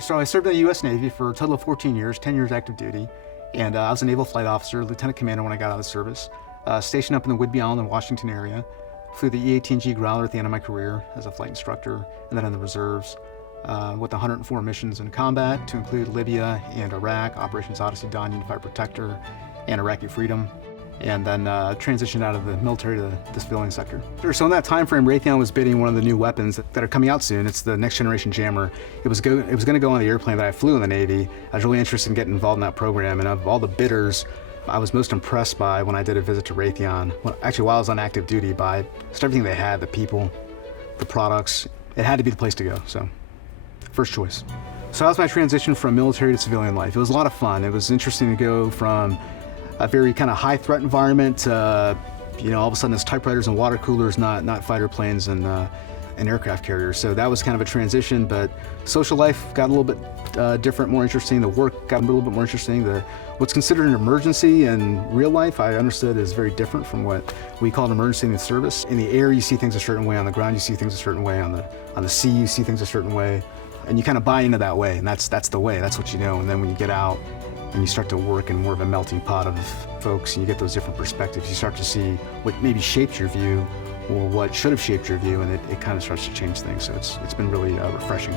So I served in the U.S. Navy for a total of 14 years, 10 years active duty, and I was a naval flight officer, lieutenant commander when I got out of the service. Stationed up in the Whidbey Island and Washington area. Flew the E-18G Growler at the end of my career as a flight instructor, and then in the reserves with 104 missions in combat, to include Libya and Iraq, Operations Odyssey Dawn, Unified Protector, and Iraqi Freedom, and then transitioned out of the military to the civilian sector. So in that time frame, Raytheon was bidding one of the new weapons that are coming out soon. It's the next generation jammer. It was going to go on the airplane that I flew in the Navy. I was really interested in getting involved in that program, and of all the bidders, I was most impressed by, when I did a visit to Raytheon, actually while I was on active duty, by just everything they had, the people, the products. It had to be the place to go, so first choice. So that was my transition from military to civilian life. It was a lot of fun. It was interesting to go from a very kind of high threat environment to, all of a sudden it's typewriters and water coolers, not fighter planes and aircraft carriers. So that was kind of a transition, but social life got a little bit different, more interesting. The work got a little bit more interesting. What's considered an emergency in real life, I understood, is very different from what we call an emergency in the service. In the air, you see things a certain way. On the ground, you see things a certain way. On the sea, you see things a certain way. And you kind of buy into that way, and that's the way. That's what you know. And then when you get out and you start to work in more of a melting pot of folks, and you get those different perspectives, you start to see what maybe shaped your view or what should have shaped your view, and it kind of starts to change things. So it's been really refreshing.